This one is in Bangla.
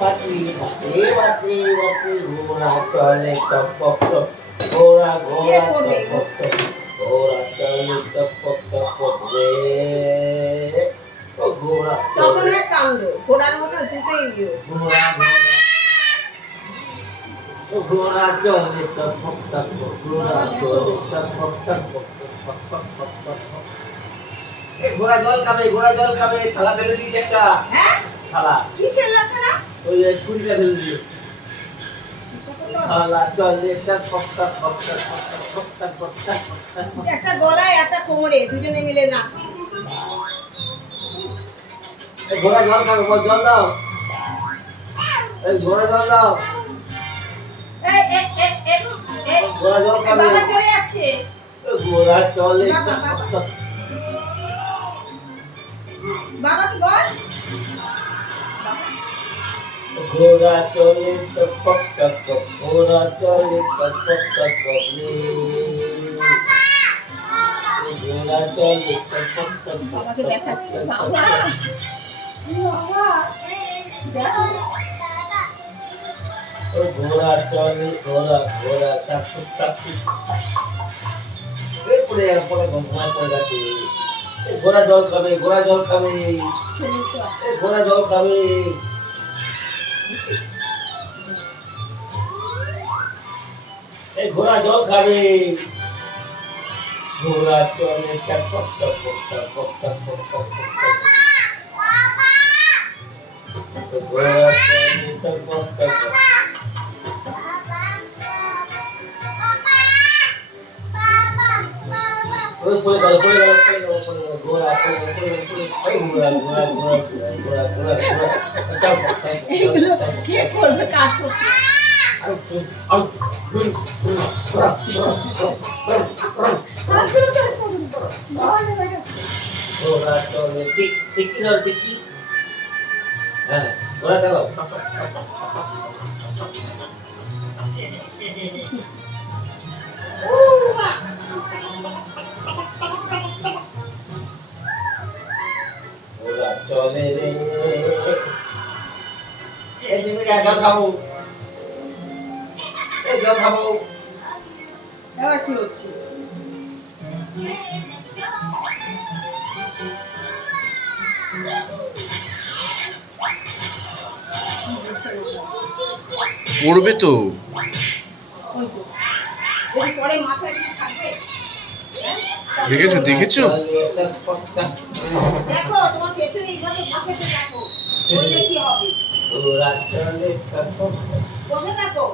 বাতি বাতি বাতি বাতি ঘোড়া চলে টপ টপ টপ ঘোড়া ঘোড়া টপ টপ ঘোড়া চলে টপ টপ টপ রে ও ঘোড়া তখন এক কাণ্ড ঘোড়ার মতো দুটোই গিয়ে ঘোড়া ঘোড়া ও ঘোড়া চলে টপ টপ টপ ঘোড়া চলে টপ টপ টপ এই ঘোড়া জল খাবে থালা ফেলে দিয়েছে একটা হ্যাঁ থালা কি খেললা খানা ওই ছুরিটা ফেলে দিয়েছে থালা জলে top top top top top top একটা গলায় একটা কোমরে দুজনে মিলে নাচছে এই ঘোড়া জল খাবে বল জল দাও এই ঘোড়া জল দাও এই ঘোড়া জল খাবে বাবা চলে যাচ্ছে ঘোড়া চলে বাবা কি বল ঘোড়া চলে টপ টপ টপ ঘোড়া চলে টপ টপ টপ রে ঘোড়া চলে টপ টপ টপ বাবাকে দেখাচ্ছে বাবা বাবা দেখো ও ঘোড়া চলে ঘোড়া ঘোড়া টপ টপ এই পড়ে ঘুমায় পড়ে গেছে ঘোড়া জল খাবে ঘোড়া জল খাবে ছেলে তো আছে ঘোড়া জল খাবে এই ঘোড়া জল খাবে ঘোড়া চলে top top top top top top top ঘোড়া চলে টপ টপ টপ ওই পড়ে গেল ঘোড়া এগুলো কে করবে কাজ করতে ঘোড়া চলে টিকি ধর টিকি হ্যাঁ ঘোড়া চালাও ঘোড়া চলে রে এই তুমি জল খাবো এই জল খাবো এবার কি হচ্ছে পড়বে তো ওই তো যদি পরে মাথায় কিছু থাকবে দেখেছো দেখেছো দেখো তোমার পেছনে এইভাবে বসেছে দেখো বললে কি হবে ঘোড়া চলে বসে দেখো